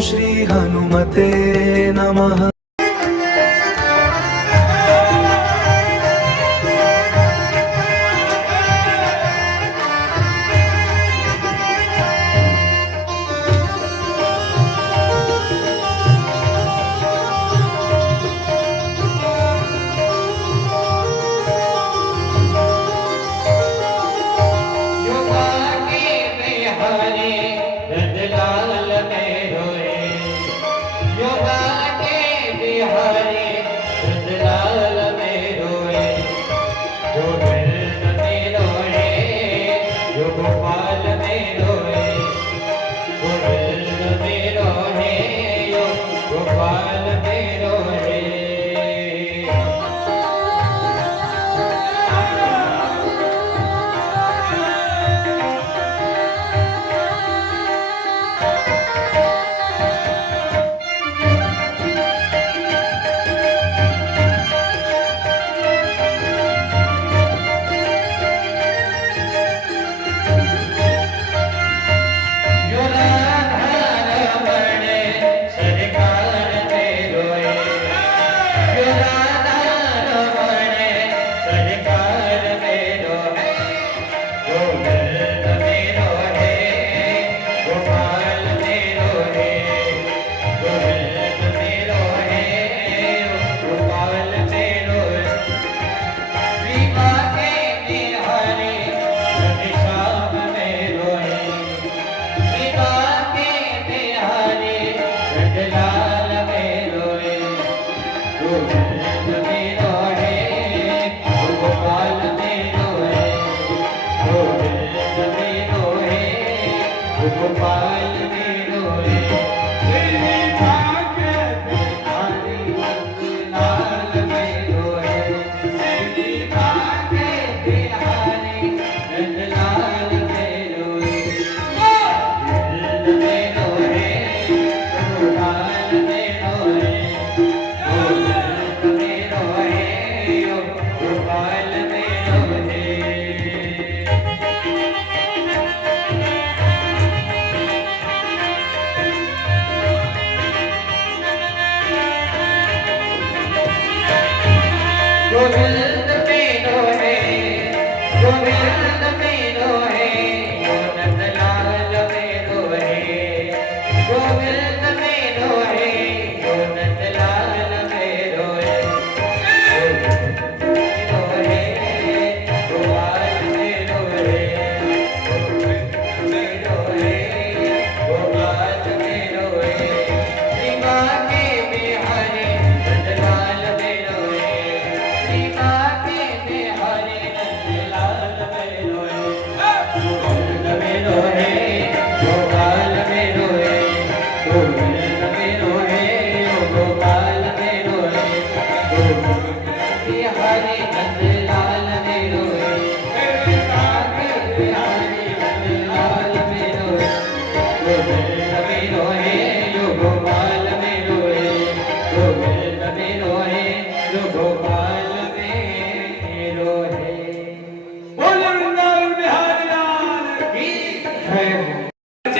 श्री हनुमते नमः।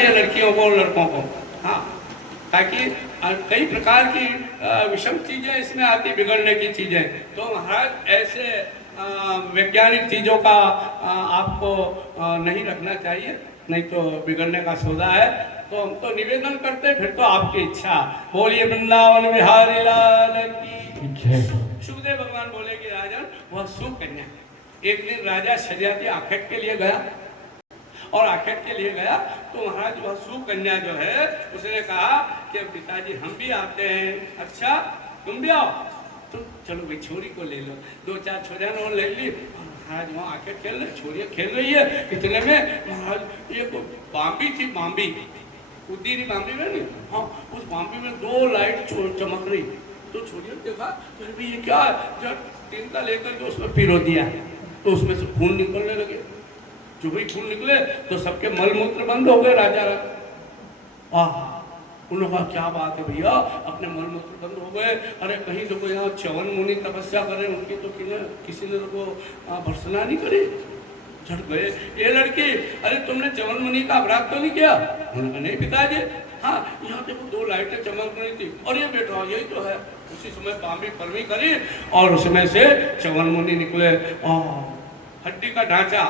लड़कियों को लड़कों को, हाँ, ताकि कई प्रकार की विषम चीजें इसमें आती, बिगड़ने की चीजें। तो महाराज ऐसे वैज्ञानिक चीजों का आपको नहीं रखना चाहिए, नहीं तो बिगड़ने का सौदा है। तो हम तो निवेदन करते, फिर तो आपकी इच्छा। बोलिए वृंदावन बिहारी लाल की। सुखदेव भगवान बोले कि राजन वह सुकन्या, एक दिन राजा शरियाती आखेट के लिए गया, और आखेट के लिए गया तो महाराज वह सुकन्या जो है उसने कहा कि पिताजी हम भी आते हैं। अच्छा तुम भी आओ, तो चलो भाई छोरी को ले लो। दो चार छोरियां ने ले ली, महाराज वहाँ आखेट खेल रहे, छोरियां खेल रही है। इतने में महाराज एक बाम्बी थी, बाम्बी उद्दीरी बाम्बी में नहीं, हाँ, उस बाम्बी में दो लाइट चमक रही। तो छोरियों ने देखा तो भी ये क्या, जब तिनका लेकर के उसमें पिरो दिया तो उसमें से खून निकलने लगे। जो भी खून निकले तो सबके मल मूत्र बंद हो गए। राजा उन्होंने कहा क्या बात है भैया, अपने मल मूत्र बंद हो गए। अरे कहीं देखो यहाँ च्यवन मुनि तपस्या करें, उनकी तो किसी ने तो भर्सना नहीं करी। झट गए ये लड़की, अरे तुमने च्यवन मुनि का अपराध तो नहीं किया? उन्होंने कहा नहीं पिताजी। हाँ, यहाँ देखो 2 लाइटें चमक रही थी और ये बेटा यही तो है। उसी समय पामी परमी करी और उसमें से च्यवन मुनि निकले और हड्डी का ढांचा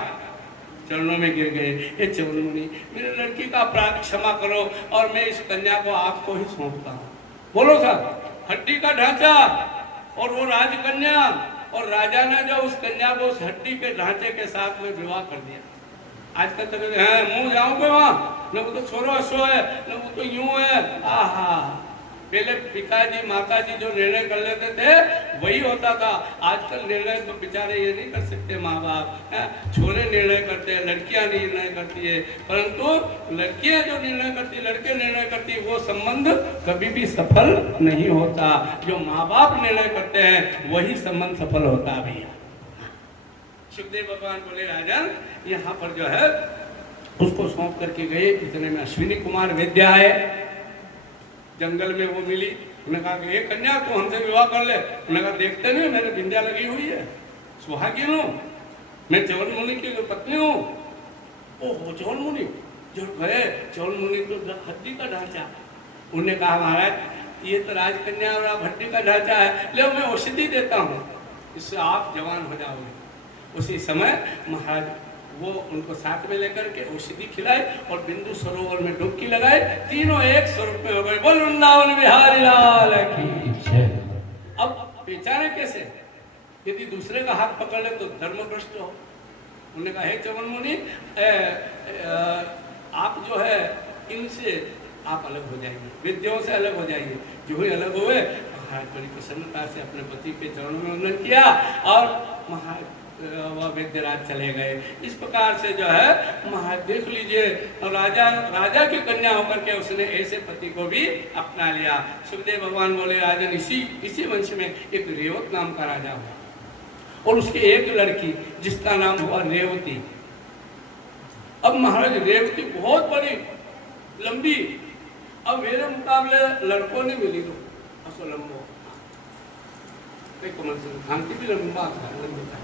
चरणों में गिर गए। ये च्यवन मुनि, मेरे लड़की का अपराध क्षमा करो और मैं इस कन्या को आपको ही सौंपता हूँ। बोलो सर, हड्डी का ढांचा और वो राजकन्या, और राजा ने जो उस कन्या को उस हड्डी के ढांचे के साथ में विवाह कर दिया। आजकल तो है मुंह जाऊंगे वहां, न वो तो छोरो असो है, न वो तो यूं है। आहा, पहले पिताजी माताजी जो निर्णय कर लेते थे वही होता था। आजकल निर्णय तो बेचारे ये नहीं कर सकते माँ बाप, छोरे निर्णय करते हैं, लड़कियां निर्णय करती है। परंतु लड़कियां जो निर्णय करती, लड़के निर्णय करती, वो संबंध कभी भी सफल नहीं होता। जो माँ बाप निर्णय करते हैं वही संबंध सफल होता है भैया। सुखदेव भगवान बोले राजन, यहाँ पर जो है उसको सौंप करके गए। इतने में अश्विनी कुमार वैद्य आए, जंगल में वो मिली। उन्होंने कहा कि ये कन्या तो हमसे विवाह कर ले। उन्होंने कहा देखते नहीं मैंने बिंदिया लगी हुई है, सुहागिन हूँ, मैं च्यवन मुनि की पत्नी हूँ। ओहो, च्यवन मुनि जो गए, च्यवन मुनि तो हड्डी का ढांचा। उन्होंने कहा महाराज ये तो राजकन्या और आप हड्डी का ढांचा है, ले मैं औषधि देता हूँ, इससे आप जवान हो जाओगे। उसी समय महाराज वो उनको साथ में लेकर के औषधि खिलाए और बिंदु सरोवर में डुबकी लगाए। तीनों एक स्वरूप में हो गए। बोल वृंदावन बिहारी लाल की जय। अब पहचाने कैसे? यदि दूसरे का हाथ पकड़ ले तो धर्म भ्रष्ट हो। उन्होंने कहा हे च्यवन मुनि, आप जो है इनसे आप अलग हो जाएंगे, विद्याओं से अलग हो जाएंगे। जो ही अलग हुए, महाराज बड़ी प्रसन्नता से अपने पति के चरणों में वंदन किया और महाराज वह वैद्यराज चले गए। इस प्रकार से जो है महाराज देख लीजिए, राजा की कन्या होकर के उसने ऐसे पति को भी अपना लिया। सुखदेव भगवान बोले राजन, इसी वंश में एक रेवत नाम का राजा हुआ और उसकी एक लड़की जिसका नाम हुआ रेवती। अब महाराज रेवती बहुत बड़ी लंबी, अब मेरे मुकाबले लड़कों ने मिली तो असो लंबो कमल से खांती भी लंबा था, लंबी था।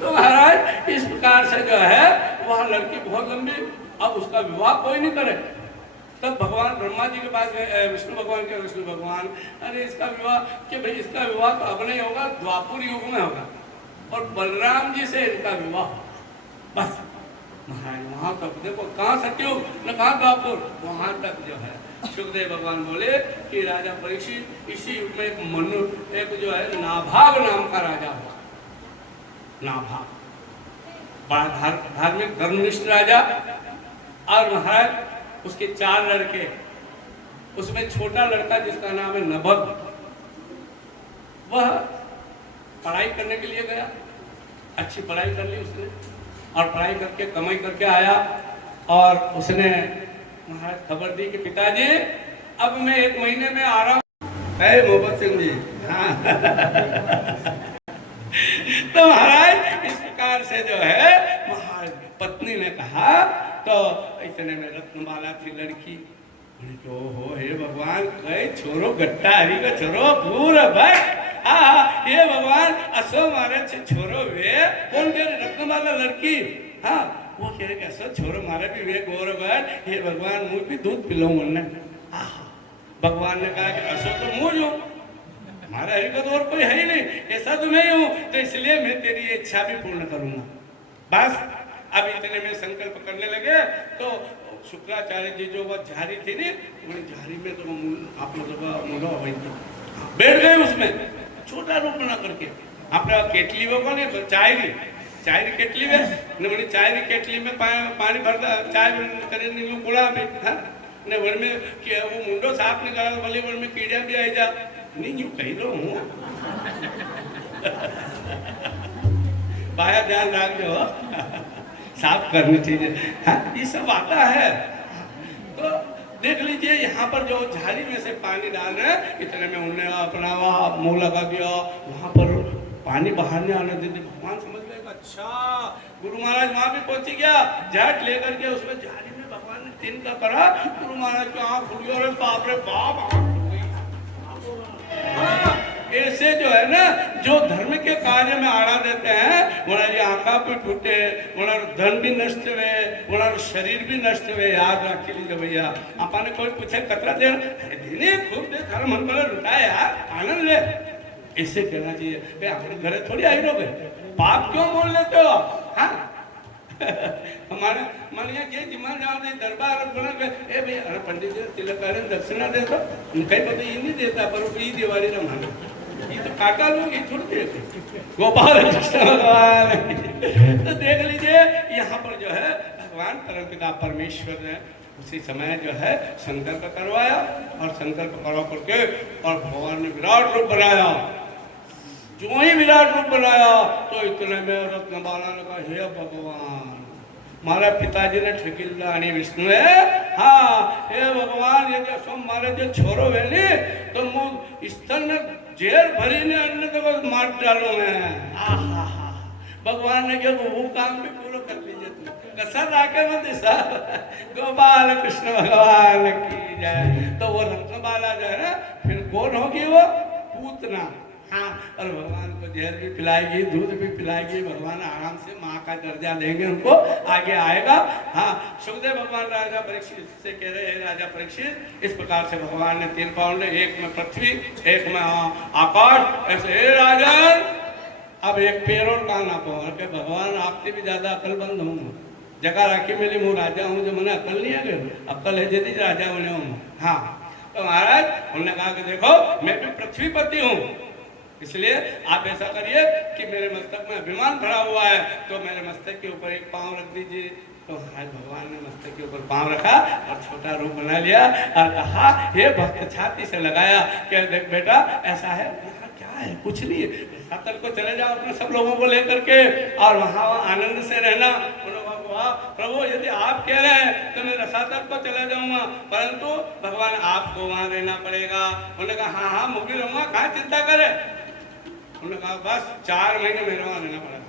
तो महाराज इस प्रकार से जो है वह लड़की बहुत लंबी, अब उसका विवाह कोई नहीं करे। तब भगवान ब्रह्मा जी के पास गए, विष्णु भगवान के विष्णु भगवान, अरे इसका विवाह कि भाई इसका विवाह तो अब नहीं होगा, द्वापर युग में होगा और बलराम जी से इनका विवाह बस। महाराज वहां तक देखो, कहाँ सत्युग न कहाँ द्वापर, वहां तक जो है सुखदेव भगवान बोले कि राजा परीक्षित, इसी युग में एक जो है नाभाग नाम का राजा हुआ। नाभाग बड़ा धार्मिक धर्मनिष्ठ राजा, और महाराज उसके 4 लड़के, उसमें छोटा लड़का जिसका नाम है नभग, वह पढ़ाई करने के लिए गया, अच्छी पढ़ाई कर ली उसने और पढ़ाई करके कमाई करके आया और उसने महाराज खबर दी कि पिताजी अब मैं 1 महीने में आ रहा हूँ। है मोहब्बत सिंह जी, हाँ। तो महाराज इस प्रकार से जो है महाराज पत्नी ने कहा, तो इतने में रत्नमाला थी लड़की, हो हे भगवान, कई छोरो गट्टा हरी का छोरो पूरा भाई, हाँ ये भगवान असो मारे छोरो वे कौन कह रहे रत्नमाला लड़की, हाँ वो कह रहे असो छोरो मारे भी वे गौरव है, हे भगवान मुझ भी दूध पिलाऊं उन्हें। भगवान ने कहा कि असो तो मुझ हूँ, हमारा हरि को तो और कोई है ही नहीं, ऐसा तो मैं हूँ, तो इसलिए मैं तेरी इच्छा भी पूर्ण करूंगा। बस अब इतने में संकल्प करने लगे तो शुक्राचार्य जी जो वह झारी थी नी, वही झारी में तो आप मतलब मुंडो वही बैठ गए उसमें, छोटा रूप बना करके। આપણે કેટલી હોગો ને તો ચાયરી કેટલી વે ને મને ચાયરી કેટલી में पानी भरता चाय કરીને નું કોળા આપે હા ને વણ में કે वो मुंडो साफ नहीं करा भले वण में कीड़ा भी आई जा नहीं यूं कही लो हूँ बाया ध्यान रख जो साफ करनी चाहिए। हाँ ये सब आता है। तो देख लीजिए यहाँ पर जो झाड़ी में से पानी डाल रहे इतने में उन्होंने अपना मुंह लगा दिया, वहाँ पर पानी बाहर नहीं आने देते। भगवान समझ गए अच्छा गुरु महाराज वहाँ भी पहुंची गया, झट लेकर के उसमें झाड़ी में भगवान ने तिनका करा, गुरु महाराज की आँख खुल गई और बाप रे बाप आँख खुल गई। ऐसे जो है ना, जो धर्म के कार्य में आड़ा देते हैं, उन्हें आंखा भी टूटे, उन्हें धन भी नष्ट हुए, उन्हें शरीर भी नष्ट हुए। याद रख लीजिए भैया। अपन कोई पूछे कतरा दे खूब दे थारा मन बड़ा लुटाए यार, आनंद ले, इससे कहना चाहिए भाई अपने घरे थोड़ी आई रहोगे, पाप क्यों बोल लेते हो? हाँ हमारे मानिए ये जिमान जाओ दे दरबार बोला ए भाई अरे पंडित जी तिलक करे दक्षिणा दे तो कहीं पता ये नहीं देता, पर वो दिवाली ना मानो, ये तो काका लोग ये थोड़ी देते। गोपाल कृष्ण भगवान तो देख लीजिए यहाँ पर जो है भगवान परमपिता परमेश्वर ने उसी समय जो है संकल्प करवाया, और संकल्प करवा करके और भगवान ने विराट रूप बनाया। जो ही विराट रूप बनाया तो इतने में रत्नबाला ने कहा हे भगवान, मारा पिताजी ने ठेकिल आनी विष्णु है, हाँ हे भगवान, ये जो मारे जो छोरो है नी तो मुझ स्तन जेर भरी ने अन्य तो बस मार डालू मैं। भगवान ने कहा वो काम भी पूरा कर लीजिए, कसर राके मत साहब। गोपाल कृष्ण भगवान की जय। तो वो रत्नबाला जो है ना फिर कौन होगी वो? पूतना। हाँ, और भगवान को जहर भी पिलाएगी, दूध भी पिलाएगी, भगवान आराम से माँ का दर्जा देंगे उनको, आगे आएगा। हाँ, सुखदेव भगवान राजा परीक्षित से कह रहे हैं, राजा परीक्षित इस प्रकार से भगवान ने 3 पाउंड, एक में पृथ्वी, एक में आकाश, ऐसे हे राजन अब एक पैर और कान आपो के भगवान आपसे भी ज्यादा अकलमंद हूँ, जगह राखी मेरी मुँह राजा हूँ, जो मैंने अकल नहीं है, अकल है यदि राजा बने हूँ। हाँ, तो महाराज उन्होंने कहा कि देखो मैं भी पृथ्वीपति हूँ, इसलिए आप ऐसा करिए कि मेरे मस्तक में अभिमान भरा हुआ है, तो मेरे मस्तक के ऊपर एक पाँव रख दीजिए। तो आज भगवान ने मस्तक के ऊपर पाँव रखा और छोटा रूप बना लिया और कहा हे भक्त, छाती से लगाया कि देख बेटा ऐसा है, क्या है, कुछ नहीं है, रसातल को चले जाओ अपने सब लोगों को लेकर के और वहाँ आनंद से रहना। उन्होंने कहा प्रभु यदि आप कह रहे हैं तो मैं रसातल को चला जाऊंगा, परंतु भगवान आपको वहाँ रहना पड़ेगा। उन्होंने कहा हाँ हाँ मुझे रहूंगा, कहाँ चिंता करे। उन्होंने कहा बस 4 महीने मेरे वहाँ रहना पड़ेगा।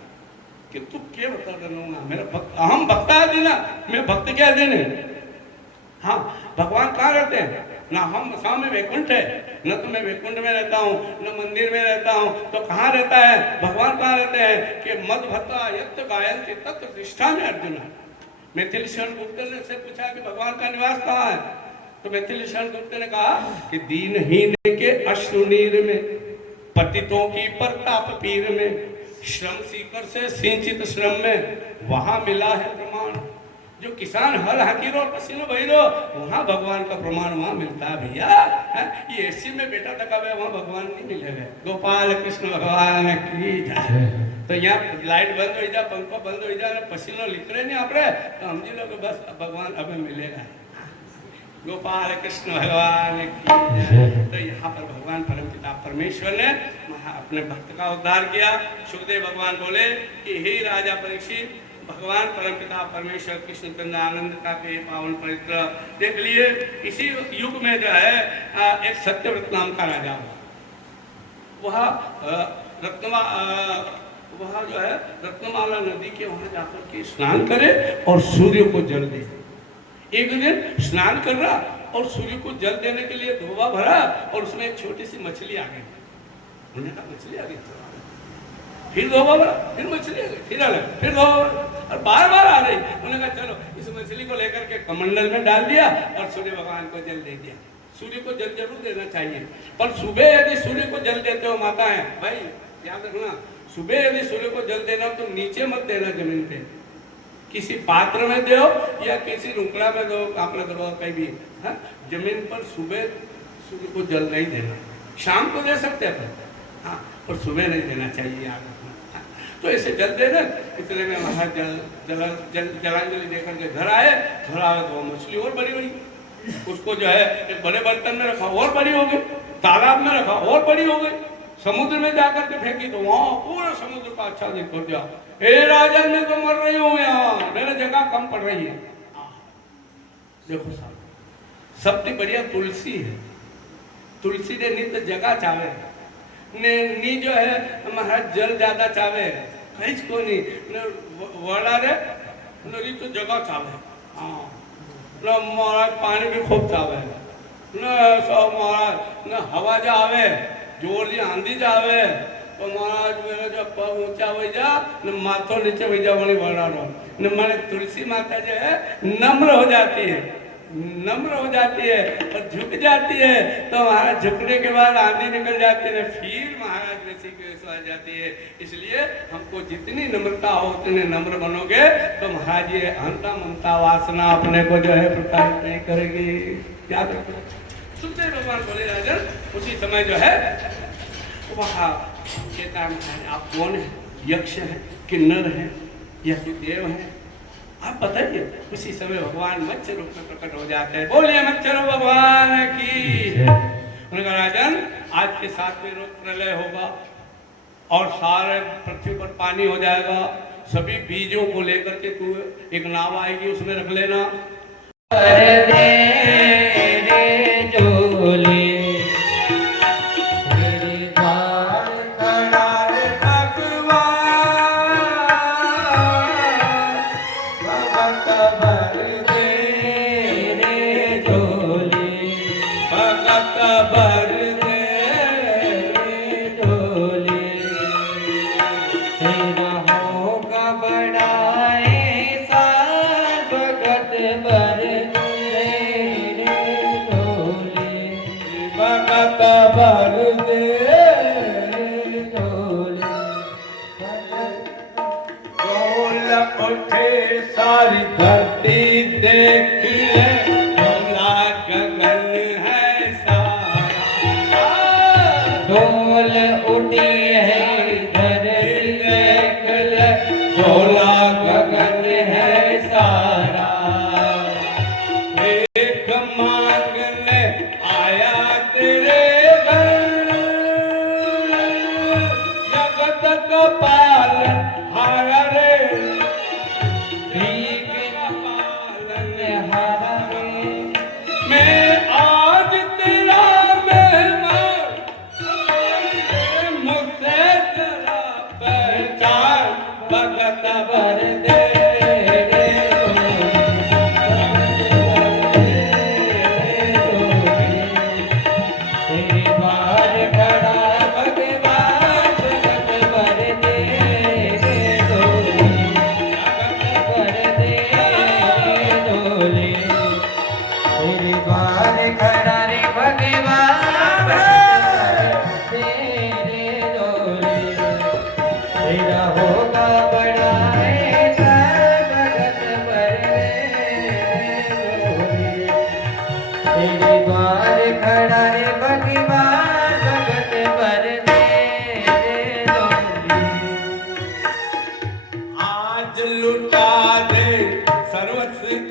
कि तू क्या बता दूंगा, मेरा भक्त, हम भक्ता देना, मैं भक्त क्या देने। हाँ, भगवान कहाँ रहते हैं? ना हम सामने वैकुंठ है, न तो मैं वैकुंठ में रहता हूँ, न मंदिर में रहता हूँ, तो कहाँ रहता है भगवान? कहाँ रहते हैं कि मद भक्ता यत्त गायन्ति तत्र तिष्ठामि अर्जुन। मैथिली शरण गुप्त ने से पूछा कि भगवान का निवास कहाँ है? तो मैथिली शरण गुप्त ने कहा कि दीनहीन के अश्रुनीर में, पतितों की परताप पीर में, श्रम सीकर से सिंचित श्रम में, वहां मिला है प्रमाण। जो किसान हल हकीरो और पसीनो बहिरो, वहां भगवान का प्रमाण वहां मिलता है भैया। ये एसी में बेटा दकावे वहां भगवान नहीं मिलेगा। गोपाल कृष्ण भगवान की जय। तो यहाँ लाइट बंद हो जाए, पंखा बंद हो जाए, पसीनो निकले नहीं आपरे, तो हम जी लोग बस भगवान अब मिलेगा। गोपाल कृष्ण भगवान की जय। तो यहाँ पर भगवान परमपिता परमेश्वर ने अपने भक्त का उद्धार किया। सुखदेव भगवान बोले कि हे राजा परीक्षित, भगवान परमपिता परमेश्वर कृष्ण चंद्र आनंद का के पावन पवित्र देख लिए। इसी युग में जो है एक सत्यव्रत नाम का राजा वह वह जो है रत्नमाला नदी के वहां जाकर के स्नान करे और सूर्य को जल दे। एक दिन स्नान कर रहा और सूर्य को जल देने के लिए धोबा भरा और उसमें एक छोटी सी मछली आ गई। उन्होंने कहा मछली आ गई, फिर धोबा भरा, फिर मछली आ गई, फिर अलग, फिर धोबा भरा और बार बार आ रही। उन्होंने कहा चलो इस मछली को लेकर के कमंडल में डाल दिया और सूर्य भगवान को जल दे दिया। सूर्य को जल जरूर देना चाहिए, पर सुबह यदि सूर्य को जल देते हो माता है भाई याद रखना, सुबह यदि सूर्य को जल देना तो नीचे मत देना, जमीन पे किसी पात्र में दो या किसी रुकड़ा में दो, आपने दो कहीं भी। हाँ, जमीन पर सुबह सूर्य को जल नहीं देना, शाम को दे सकते हैं हाँ, पर सुबह नहीं देना चाहिए याद रखना। तो ऐसे जल देना। इतने में वहाँ जलांजलि देकर के घर आए, घर आए तो मछली और बड़ी हुई, उसको जो है एक बड़े बर्तन में रखा और बड़ी हो गई, तालाब में रखा और बड़ी हो गई, समुद्र में जाकर के फेंकी तो वहाँ पूरा समुद्र का अच्छा दिख हो गया। हे राजन मैं तो मर रही हूँ यहाँ, मेरे जगह कम पड़ रही है। देखो साहब, सबसे बढ़िया तुलसी है। तुलसी ने नित्य जगह चावे ने नी जो है महाराज जल ज्यादा चावे कहीं को नहीं वड़ा रे नरी तो जगह चावे। हाँ, न महाराज पानी भी खूब चावे, न सब महाराज न हवा जा आवे जोर जी आंधी जावे तो महाराज मेरा जो पग ऊंचा हो जा न माथो नीचे हो जा वणी वड़ानो न माने तुलसी माता जो है नम्र हो जाती है, नम्र हो जाती है और झुक जाती है। तो महाराज झुकने के बाद आंधी निकल जाती है, फिर महाराज ऋषिकेश आ जाती है। इसलिए हमको जितनी नम्रता हो उतने नम्र बनोगे तो महाराज ये हंता ममता वासना अपने को जो है प्रताड़ित नहीं करेगी। क्या करते सुखदेव भगवान बोले राजन उसी समय जो है वहाँ कहता है आप कौन है, यक्ष है, किन्नर है या फिर देव है, आप बताइए। उसी समय भगवान मत्स्य रूप में प्रकट हो जाते हैं। बोलिए मत्स्य रूप भगवान की। उन्होंने कहा राजन आज के 7वें रोज प्रलय होगा और सारे पृथ्वी पर पानी हो जाएगा। सभी बीजों को लेकर के तू एक नाव आएगी उसमें रख लेना। सारी धरती देख ले डोला गगन है सारा, डोल उठी है धरती देख ले डोला गगन है सारा। एक मांगने आया तेरे घर जगत का पालन हारा रे,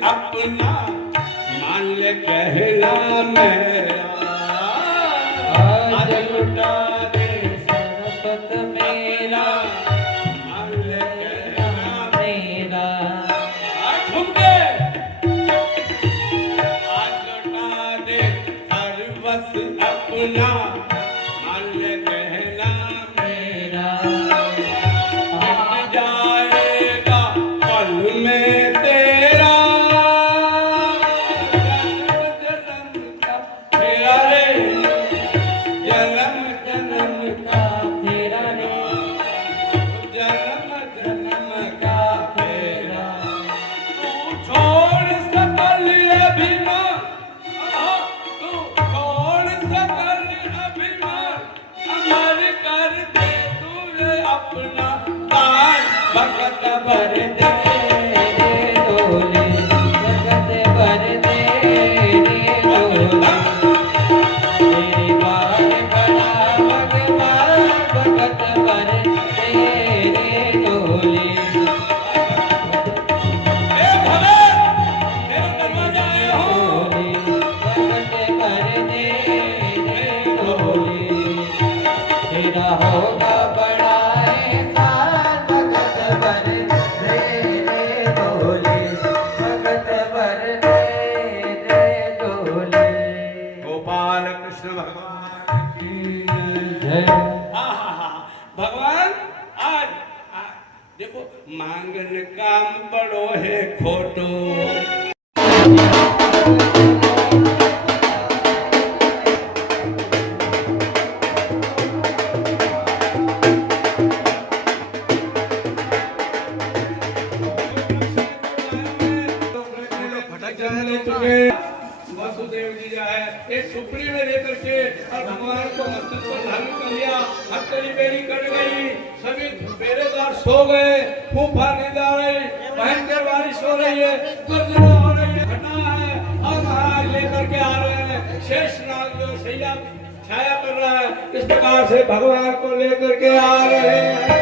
अपना मान ले कहना मेरा, आज लुटा दे सरस्वत मेरा, मान ले कहना मेरा। आज लुटा दे सर्वस्व अपना, मान ले कहना मेरा। मिट जाएगा पल में तेरा भगत भर दे रे डोले, भगत भर दे रे डोले, तेरी बात खड़ा भगवान भगत भर दे रे डोले। तेरा दरवाजा आया हो, भगत भर दे रे डोले, तेरा होगा बड़ा भगवान। आज देखो मांगन काम बड़ो है खोटो, वसुदेव जी जो है एक सुपड़ी में लेकर के और भगवान को मस्तक पर धारण कर लिया। हथकड़ी बेड़ी कट गई, सभी पहरेदार सो गए, फूफा नींद आ रही, भयंकर बारिश हो रही है, गर्जना हो रही है, घटना है और महाराज लेकर के आ रहे हैं। शेष नाग जो सैया छाया कर रहा है, इस प्रकार से भगवान को लेकर के आ रहे हैं।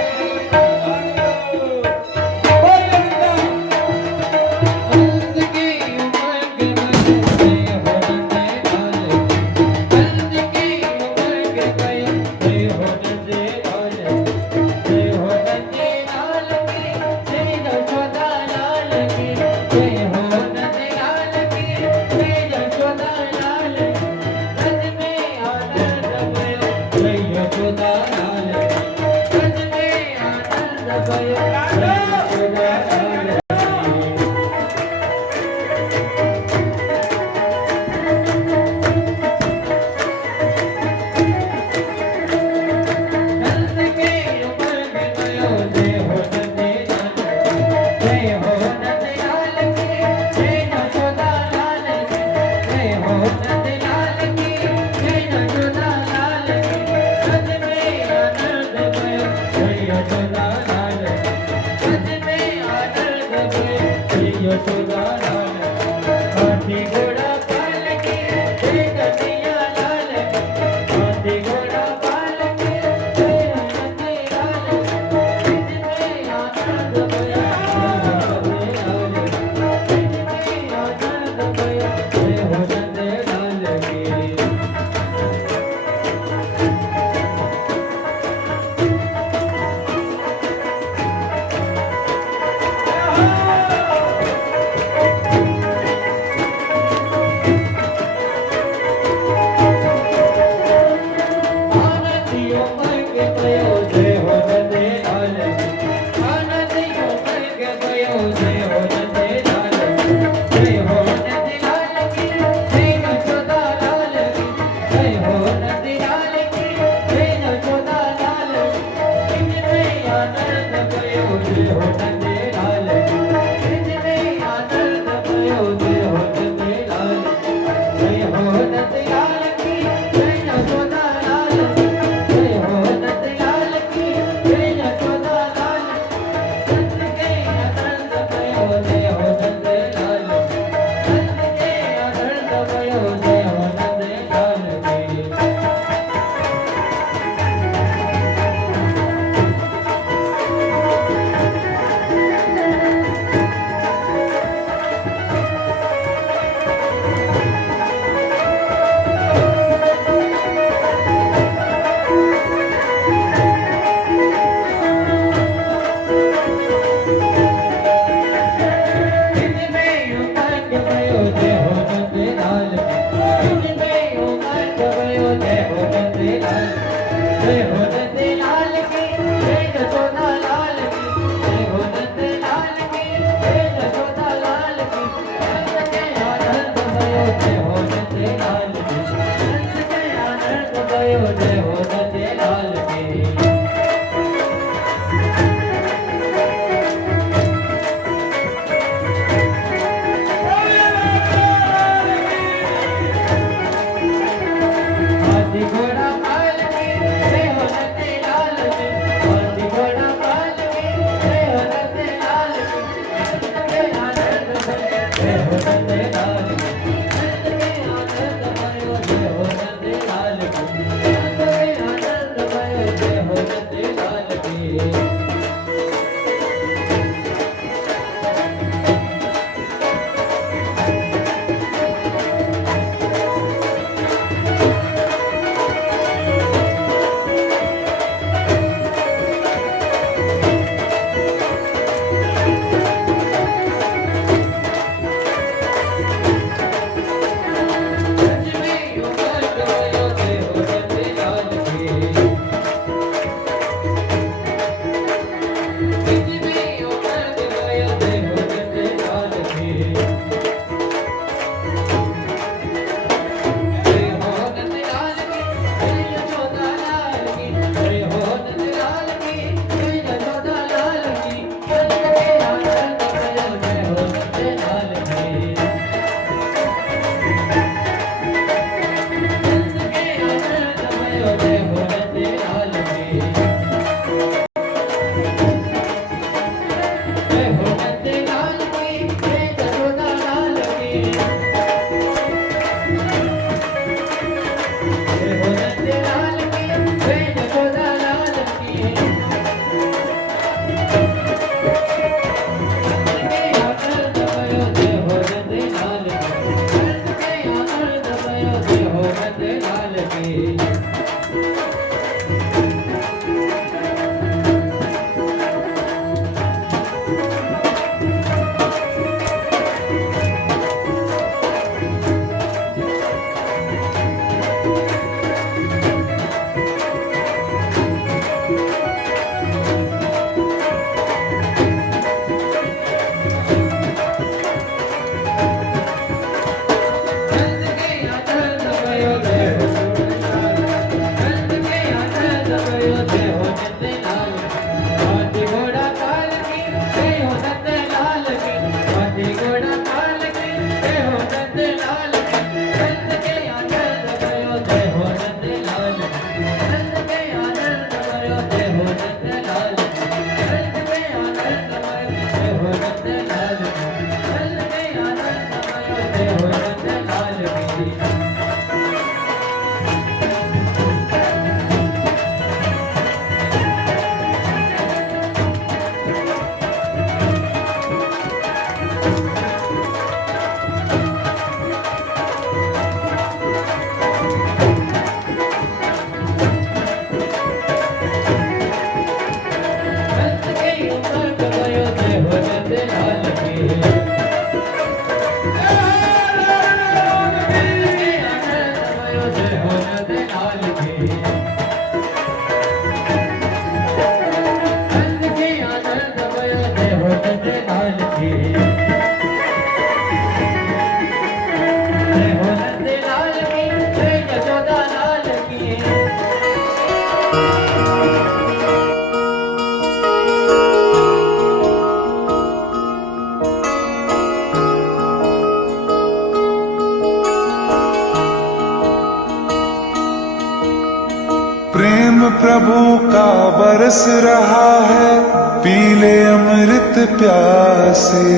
प्रेम प्रभु का बरस रहा है, पीले अमृत प्यासे।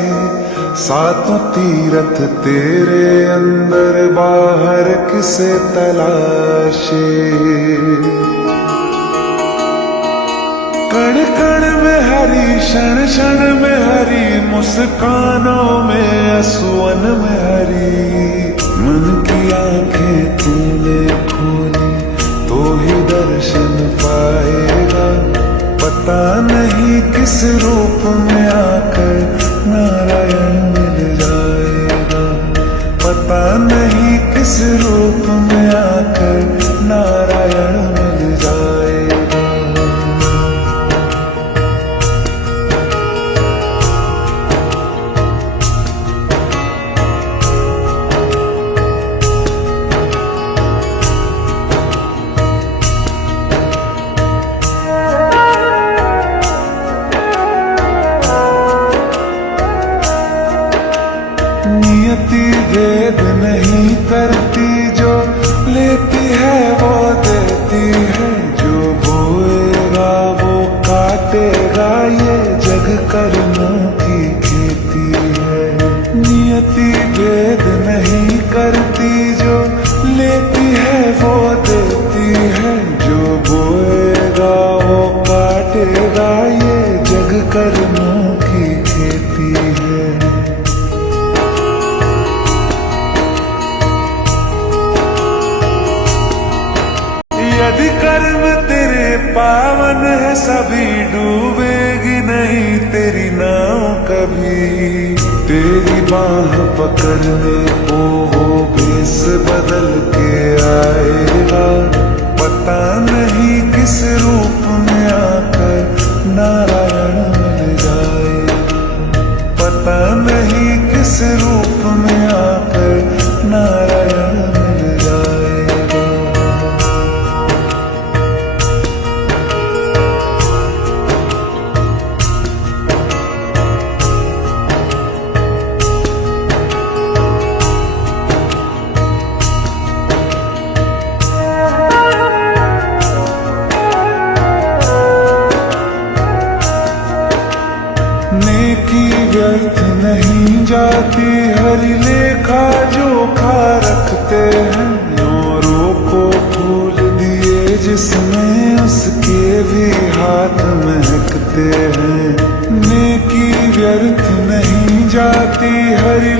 सातों तीरथ तेरे अंदर बाहर किसे तलाशे। कण कण में हरी, क्षण क्षण में हरी, मुस्कानों में असुवन में हरी। मन की आंखें तूने खोली तो ही दर्शन पाएगा। पता नहीं किस रूप में आकर नारायण मिल जाएगा। पता नहीं किस रूप में आकर नारायण मिल जाएगा। नियति भेद नहीं करती, जो लेती है वो देती है। जो बोएगा वो काटेगा, ये जग कर्मों की खेती है। नियति भेद नहीं करती, जो लेती है वो देती है। जो बोएगा वो काटेगा, ये जग कर्मों की खेती है। यदि कर्म तेरे पावन है, सभी डूबेगी नहीं तेरी नाव कभी। तेरी बाह पकड़ने को वो भेष बदल के आएगा। पता नहीं किस रूप में आकर नारायण मिल जाएगा। पता नहीं किस रूप में आकर नारायण मिल जाएगा। नेकी व्यर्थ नहीं जाती, हरि लेखा जोखा रखते हैं। औरों को फूल दिए जिसमें, उसके भी हाथ महकते हैं। नेकी व्यर्थ नहीं जाती, हरि